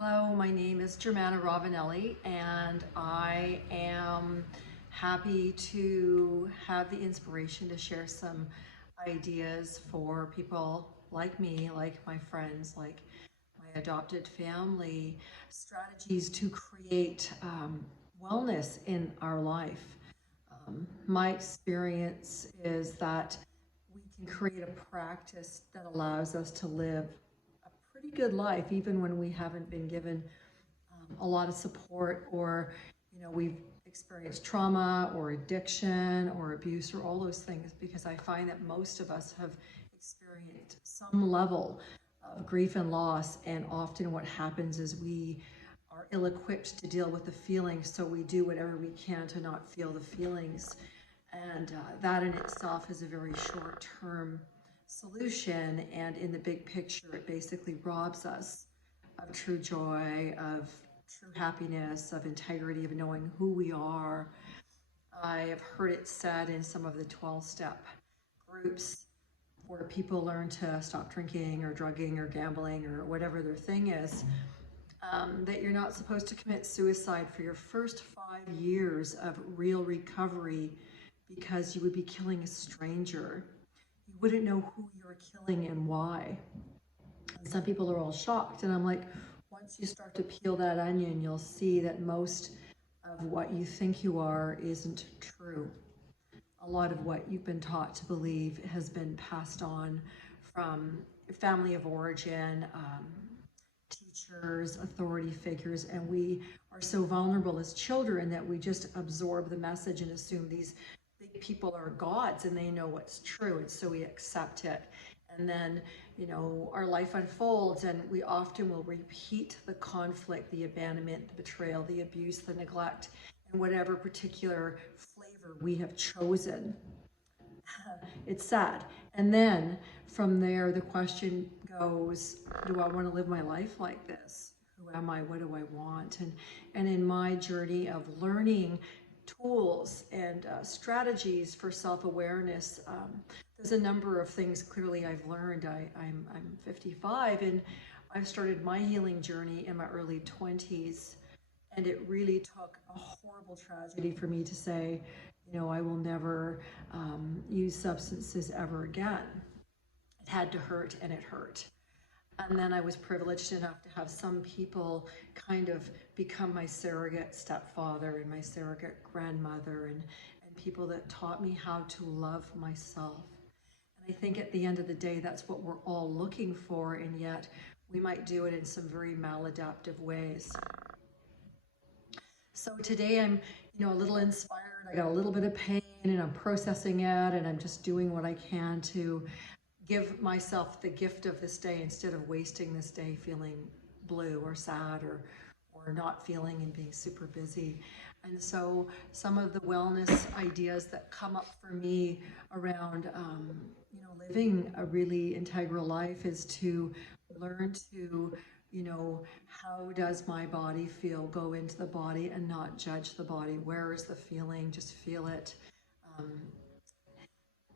Hello, my name is Germana Ravanelli, and I am happy to have the inspiration to share some ideas for people like me, like my friends, like my adopted family, strategies to create wellness in our life. My experience is that we can create a practice that allows us to live a pretty good life, even when we haven't been given a lot of support, or we've experienced trauma or addiction or abuse or all those things, because I find that most of us have experienced some level of grief and loss, and often what happens is we are ill-equipped to deal with the feelings, so we do whatever we can to not feel the feelings. And that in itself is a very short-term solution, and in the big picture it basically robs us of true joy, of true happiness, of integrity, of knowing who we are. I have heard it said in some of the 12-step groups where people learn to stop drinking or drugging or gambling or whatever their thing is, that you're not supposed to commit suicide for your first 5 years of real recovery, because you would be killing a stranger. You wouldn't know who you're killing and why. And some people are all shocked, and I'm like, once you start to peel that onion, you'll see that most of what you think you are isn't true. A lot of what you've been taught to believe has been passed on from family of origin, teachers, authority figures, and we are so vulnerable as children that we just absorb the message and assume these big people are gods and they know what's true, and so we accept it. And then, our life unfolds, and we often will repeat the conflict, the abandonment, the betrayal, the abuse, the neglect, in whatever particular flavor we have chosen. It's sad. And then from there, the question goes, do I want to live my life like this? Who am I? What do I want? And in my journey of learning tools and strategies for self-awareness, there's a number of things clearly I've learned. I'm 55, and I've started my healing journey in my early 20s. And it really took a horrible tragedy for me to say, I will never use substances ever again. It had to hurt, and it hurt. And then I was privileged enough to have some people kind of become my surrogate stepfather and my surrogate grandmother, and people that taught me how to love myself. And I think at the end of the day, that's what we're all looking for, and yet we might do it in some very maladaptive ways. So today I'm, a little inspired. I got a little bit of pain, and I'm processing it, and I'm just doing what I can to give myself the gift of this day instead of wasting this day feeling blue or sad, or not feeling and being super busy. And so some of the wellness ideas that come up for me around, living a really integral life is to learn to, how does my body feel? Go into the body and not judge the body. Where is the feeling? Just feel it. Um,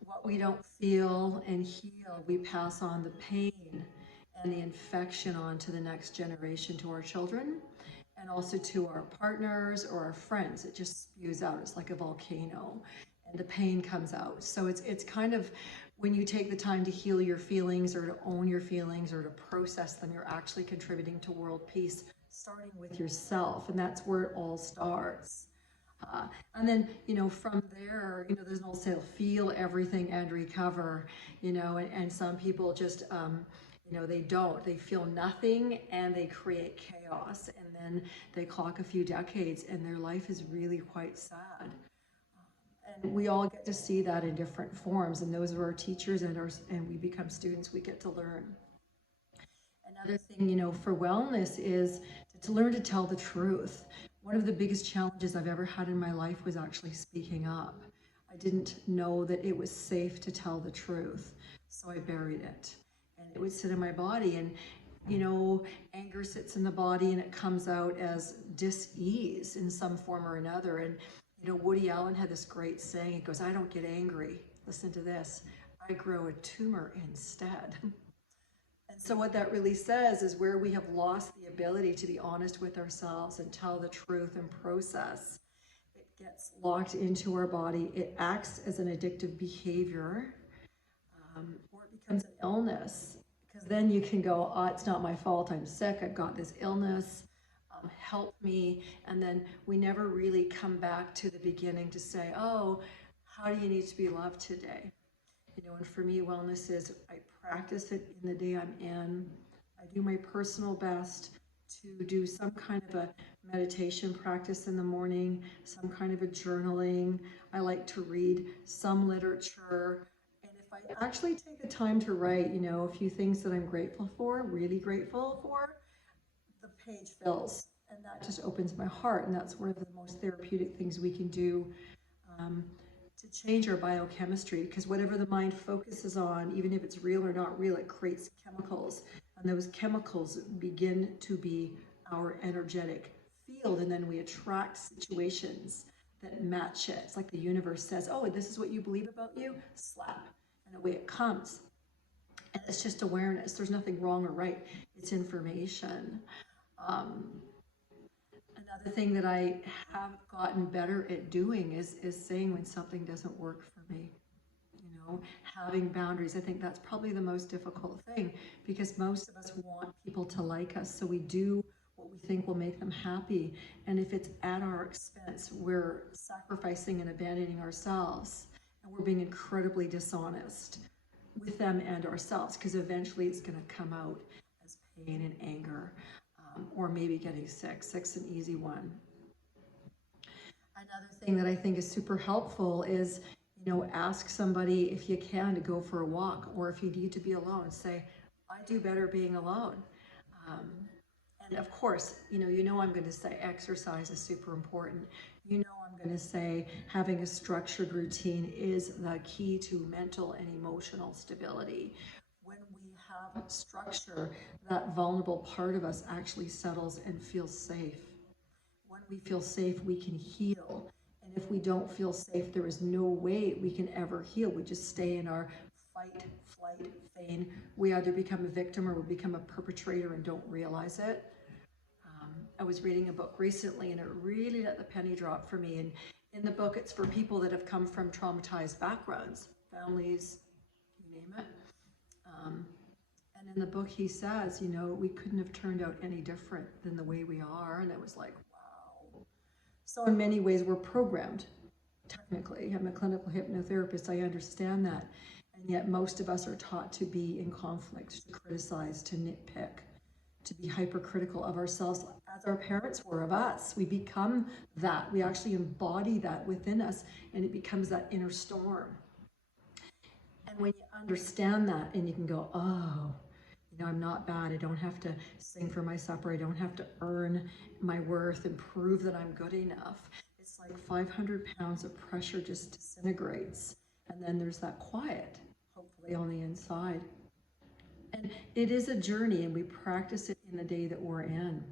what we don't feel and heal, we pass on the pain and the infection on to the next generation, to our children, and also to our partners or our friends. It just spews out. It's like a volcano, and the pain comes out. So it's kind of, when you take the time to heal your feelings, or to own your feelings, or to process them, you're actually contributing to world peace, starting with yourself, and that's where it all starts. And then, from there, there's an old saying, feel everything and recover, and some people just, they don't. They feel nothing and they create chaos, and then they clock a few decades and their life is really quite sad. And we all get to see that in different forms, and those are our teachers, and we become students, we get to learn. Another thing, for wellness is to learn to tell the truth. One of the biggest challenges I've ever had in my life was actually speaking up. I didn't know that it was safe to tell the truth, so I buried it. And it would sit in my body, and anger sits in the body and it comes out as dis-ease in some form or another. And Woody Allen had this great saying. He goes, I don't get angry. Listen to this. I grow a tumor instead. And So what that really says is where we have lost the ability to be honest with ourselves and tell the truth and process, it gets locked into our body. It acts as an addictive behavior, or it becomes an illness. Because then you can go, oh, it's not my fault. I'm sick. I've got this illness. Help me. And then we never really come back to the beginning to say, oh, how do you need to be loved today? You know, and for me, wellness is I practice it in the day I'm in. I do my personal best to do some kind of a meditation practice in the morning, some kind of a journaling. I like to read some literature. And if I actually take the time to write, you know, a few things that I'm grateful for, really grateful for, the page fills. And that just opens my heart. And that's one of the most therapeutic things we can do. Um, to change our biochemistry, because whatever the mind focuses on, even if it's real or not real, it creates chemicals, and those chemicals begin to be our energetic field, and then we attract situations that match it. It's like the universe says, oh, this is what you believe about you, slap, and away it comes. And it's just awareness. There's nothing wrong or right. It's information. Another thing that I have gotten better at doing is saying when something doesn't work for me. You know, having boundaries. I think that's probably the most difficult thing, because most of us want people to like us, so we do what we think will make them happy. And if it's at our expense, we're sacrificing and abandoning ourselves, and we're being incredibly dishonest with them and ourselves, because eventually it's going to come out as pain and anger. Or maybe getting sick. Sick's an easy one. Another thing that I think is super helpful is, you know, ask somebody if you can to go for a walk, or if you need to be alone, say, I do better being alone. Um, and of course, you know I'm going to say exercise is super important. You know I'm going to say having a structured routine is the key to mental and emotional stability. When we have structure, that vulnerable part of us actually settles and feels safe. When we feel safe, we can heal. And if we don't feel safe, there is no way we can ever heal. We just stay in our fight, flight, feign. We either become a victim or we become a perpetrator and don't realize it. I was reading a book recently, and it really let the penny drop for me. And in the book, it's for people that have come from traumatized backgrounds, families, you name it. And in the book, he says, you know, we couldn't have turned out any different than the way we are. And it was like, wow. So in many ways, we're programmed. Technically, I'm a clinical hypnotherapist. I understand that. And yet most of us are taught to be in conflict, to criticize, to nitpick, to be hypercritical of ourselves, as our parents were of us. We become that. We actually embody that within us, and it becomes that inner storm. And when you understand that, and you can go, oh, you know, I'm not bad. I don't have to sing for my supper. I don't have to earn my worth and prove that I'm good enough. It's like 500 pounds of pressure just disintegrates. And then there's that quiet, hopefully on the inside. And it is a journey, and we practice it in the day that we're in.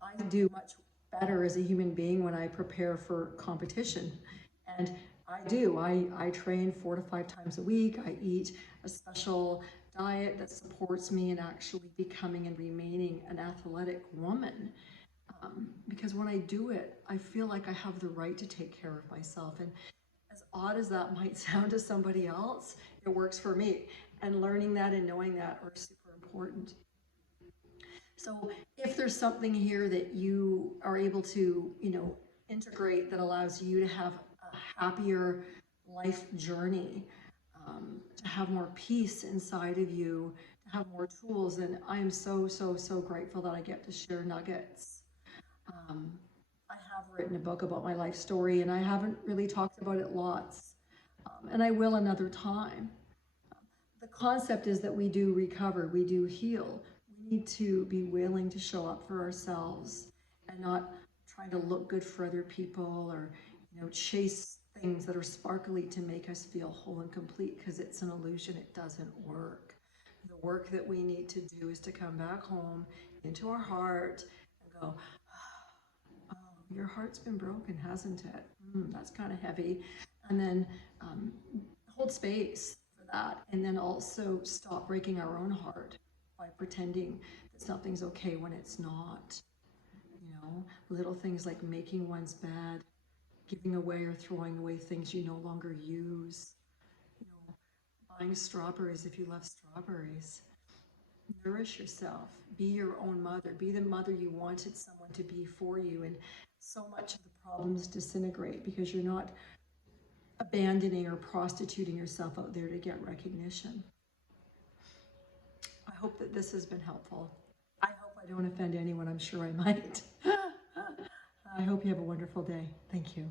I do much better as a human being when I prepare for competition. And I train 4 to 5 times a week. I eat a special diet that supports me in actually becoming and remaining an athletic woman. Because when I do it, I feel like I have the right to take care of myself. And as odd as that might sound to somebody else, it works for me. And learning that and knowing that are super important. So if there's something here that you are able to, you know, integrate that allows you to have a happier life journey, to have more peace inside of you, to have more tools, then I am so, so, so grateful that I get to share nuggets. I have written a book about my life story, and I haven't really talked about it lots, and I will another time. The concept is that we do recover, we do heal. We need to be willing to show up for ourselves and not trying to look good for other people, or, you know, chase things that are sparkly to make us feel whole and complete, because it's an illusion. It doesn't work. The work that we need to do is to come back home into our heart and go, oh, your heart's been broken, hasn't it? That's kind of heavy. And then hold space for that. And then also stop breaking our own heart pretending that something's okay when it's not. You know, little things like making one's bed, giving away or throwing away things you no longer use. You know, buying strawberries if you love strawberries. Nourish yourself. Be your own mother. Be the mother you wanted someone to be for you. And so much of the problems disintegrate because you're not abandoning or prostituting yourself out there to get recognition. I hope that this has been helpful. I hope I don't offend anyone. I'm sure I might. I hope you have a wonderful day. Thank you.